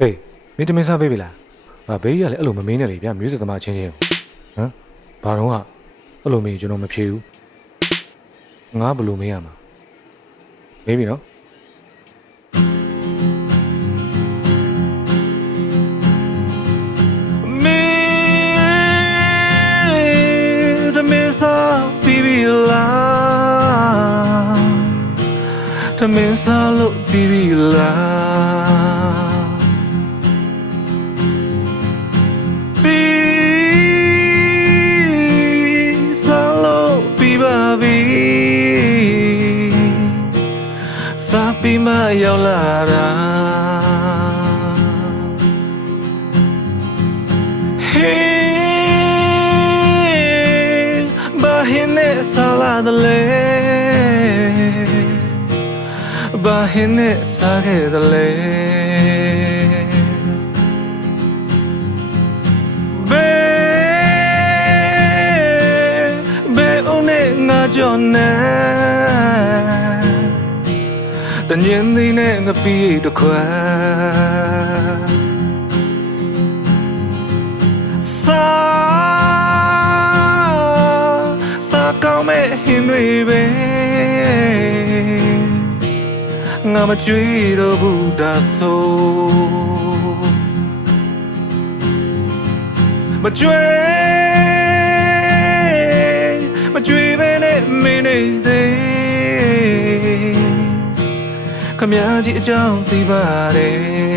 ဟေးမင်းတမင်းစားပေးပြီလားဟာဘေးကြီးကလည်းအဲ့လိုမမင်းနဲ့လေဗျမျိုးစစ်သမားချင်းချင်းဟမ်ဘာတော့ကအဲ့လိုမင်းကျွန်တော်မဖြေဘူးငါဘယ်လိုမင်းရမှာမေးပြီနော်မင်းတမင်းစားပြီးပြီလားတမင်းစားလို့ပြီးပြီလားပြီးမှရောက်လာတာဟေးဘာဟင်းနဲ့ဆလာတယ်လေဘာဟင်းနဲ့စားခဲ့တယ်လေဘယ်ဦးနဲ့ငါကြော်နေတညင်းသေးနဲ့ငပီးတစ်ခွာစာကောင်းမဲ့ဟင်းတွေပဲငါမကြွေးတော့ဘူးဒါဆိုမကြွေးပဲနဲ့မင်းနေသေးခမကြီးအကြောင်းသိပါတယ်